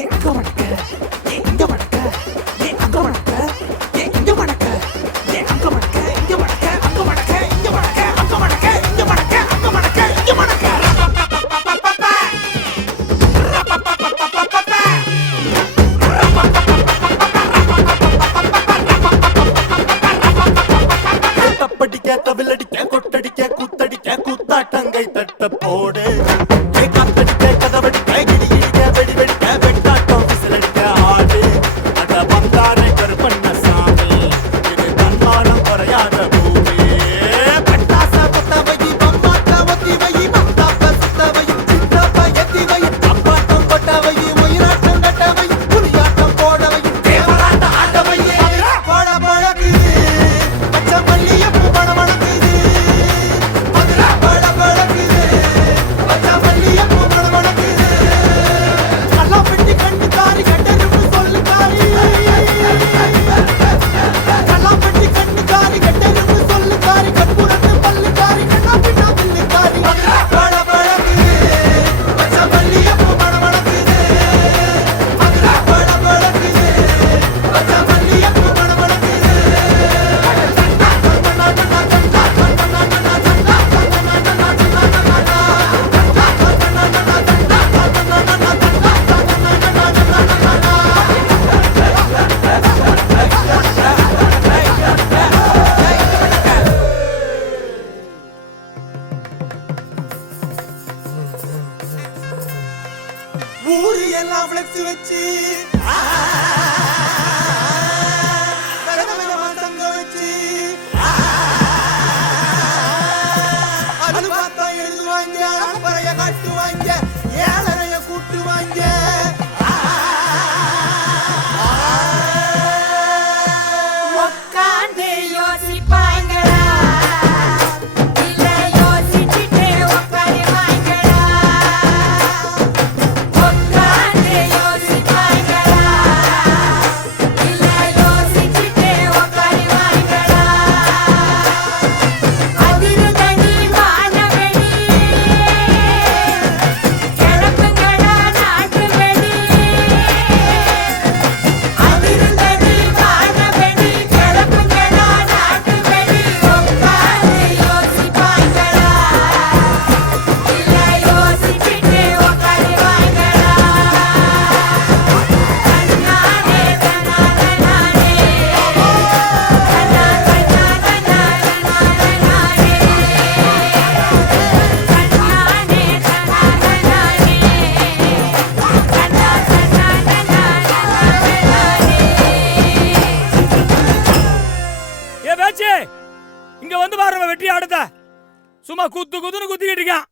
எங்க வணக்க எங்க வணக்க ஏ அங்க வணக்க ஏ இங்க வணக்க ஏ அங்க வணக்க இங்க வணக்க அங்க வணக்க இங்க வணக்க அங்க வணக்க இங்க வணக்க அங்க வணக்க இங்க வணக்க தட்டப்படிக்க கவிலடிக்க கொட்டடிக்க கூத்தடிக்க கூத்தாட்டங்கை தட்ட போடு ஊரு எல்லாம் ஃப்ளெக்ஸ் வச்சு எழுதுவாங்க பறைய காட்டுவாங்க ஏழரைய கூட்டுவாங்க. ஆடுத சும்மா குத்து குத்துன்னு குத்திக்கிட்டு இருக்கான்.